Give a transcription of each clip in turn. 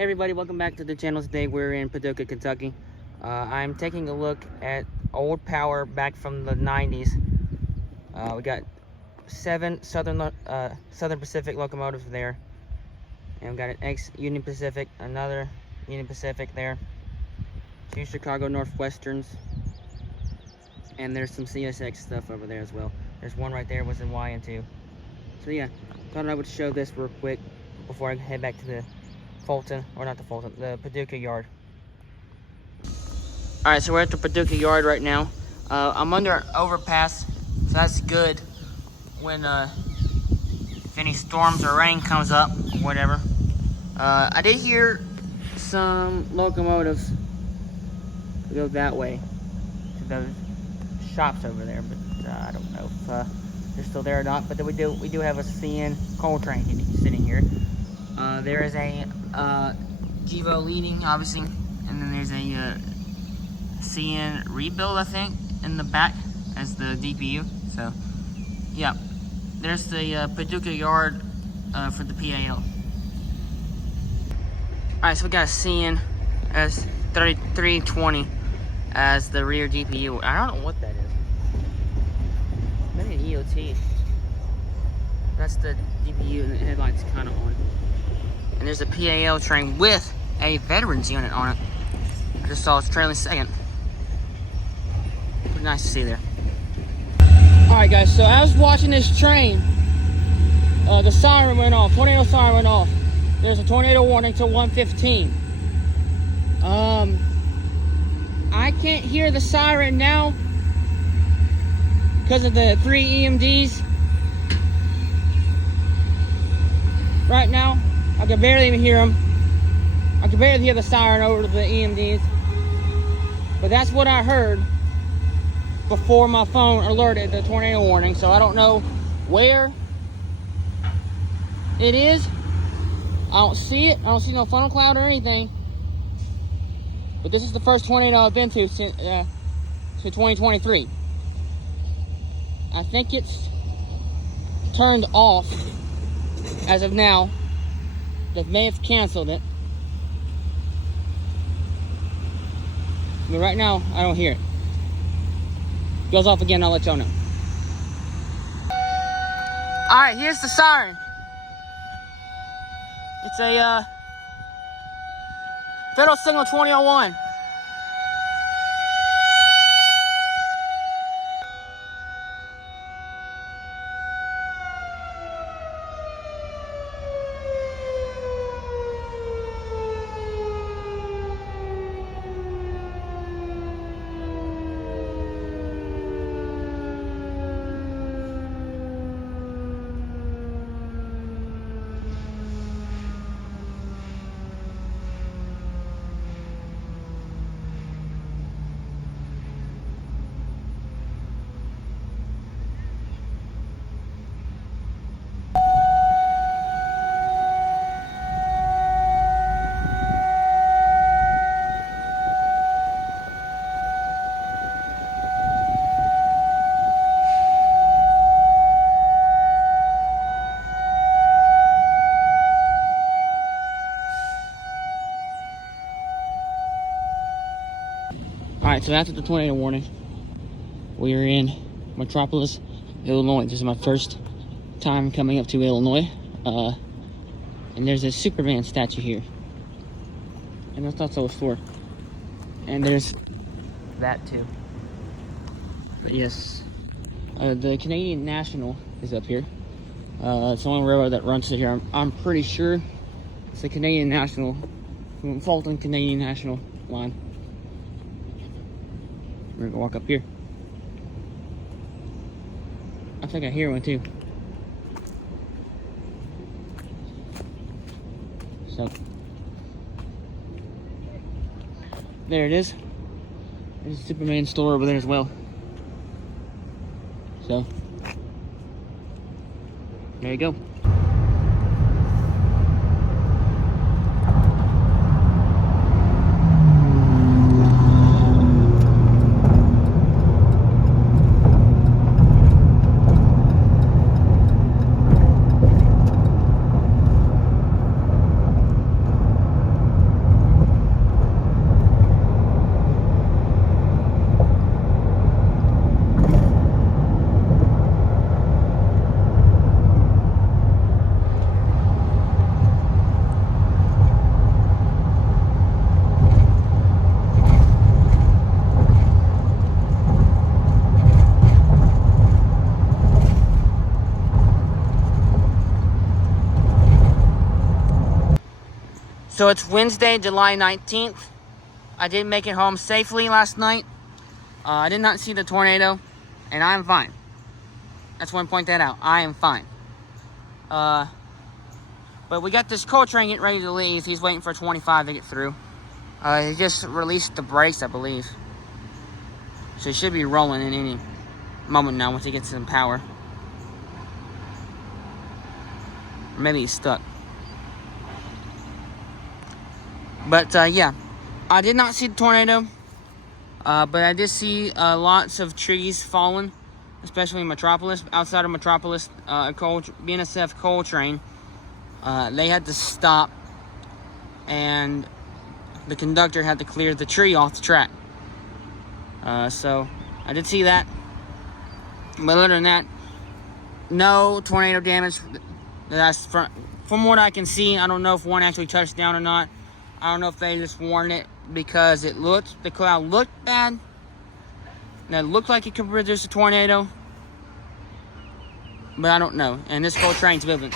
Hey everybody, welcome back to the channel. Today we're in Paducah, Kentucky. I'm taking a look at old power back from the 90s. We got 7 Southern Pacific locomotives there. And we got an ex-Union Pacific, another Union Pacific there. 2 Chicago Northwesterns. And there's some CSX stuff over there as well. There's one right there was in YN2. So yeah, thought I would show this real quick before I head back to the the Paducah yard. Alright, so we're at the Paducah yard right now. I'm under an overpass, so that's good when if any storms or rain comes up or whatever. I did hear some locomotives go that way to those shops over there, but I don't know if they're still there or not. But then we do have a CN coal train sitting here. There is a Givo leading, obviously, and then there's a CN rebuild, I think, in the back as the DPU. So, yeah, there's the Paducah yard for the PAL. Alright, so we got a CN as 3320 as the rear DPU. I don't know what that is. Maybe an EOT. That's the DPU, and the headlight's kind of on. And there's a PAL train with a veterans unit on it. I just saw it's trailing second. Pretty nice to see there. Alright guys, so I was watching this train. The siren went off, tornado siren went off. There's a tornado warning till 1:15. I can't hear the siren now because of the 3 EMDs. Right now, I can barely even hear them. I can barely hear the siren over the EMDs. But that's what I heard before my phone alerted the tornado warning. So I don't know where it is. I don't see it. I don't see no funnel cloud or anything. But this is the first tornado I've been to since 2023. I think it's turned off as of now. They may have canceled it. But right now, I don't hear it. Goes off again, I'll let y'all know. Alright, here's the siren. It's a Federal Signal 2001. Alright, so after the tornado warning, we are in Metropolis, Illinois. This is my first time coming up to Illinois. And there's a Superman statue here. And I thought so was for. And there's that too. But yes, the Canadian National is up here. It's the only railroad that runs to here. I'm pretty sure it's the Canadian National, from Fulton Canadian National line. We're gonna walk up here. I think I hear one too. So there it is. There's a Superman store over there as well. So there you go. So it's Wednesday, July 19th. I did make it home safely last night. I did not see the tornado, and I'm fine. I just want to point that out. I am fine. But we got this coal train getting ready to leave. He's waiting for 25 to get through. He just released the brakes, I believe. So he should be rolling in any moment now once he gets some power. Or maybe he's stuck. But yeah, I did not see the tornado. But I did see lots of trees falling, especially in Metropolis. Outside of Metropolis, BNSF coal train, they had to stop, and the conductor had to clear the tree off the track. So I did see that. But other than that, no tornado damage. That's from what I can see. I don't know if one actually touched down or not. I don't know if they just warned it because the cloud looked bad. And it looked like it could produce a tornado. But I don't know. And this coal train's moving.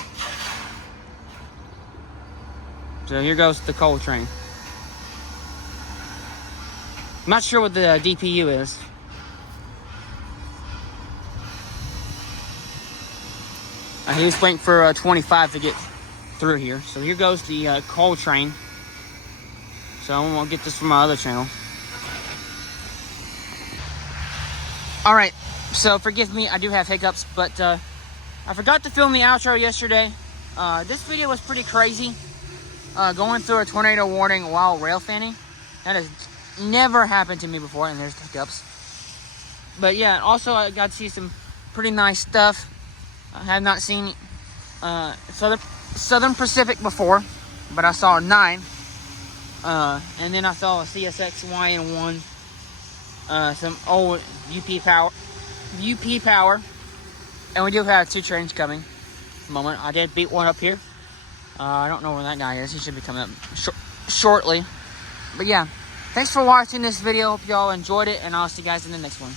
So here goes the coal train. I'm not sure what the DPU is. He was waiting for 25 to get through here. So here goes the coal train. So I'm going to get this from my other channel. Alright, so forgive me, I do have hiccups, but I forgot to film the outro yesterday. This video was pretty crazy. Going through a tornado warning while rail fanning. That has never happened to me before, and there's hiccups. But yeah, also I got to see some pretty nice stuff. I have not seen Southern Pacific before, but I saw a 9. And then I saw a CSX YN1, some old UP power, and we do have 2 trains coming at the moment. I did beat one up here. I don't know where that guy is. He should be coming up shortly. But yeah, thanks for watching this video. Hope y'all enjoyed it, and I'll see you guys in the next one.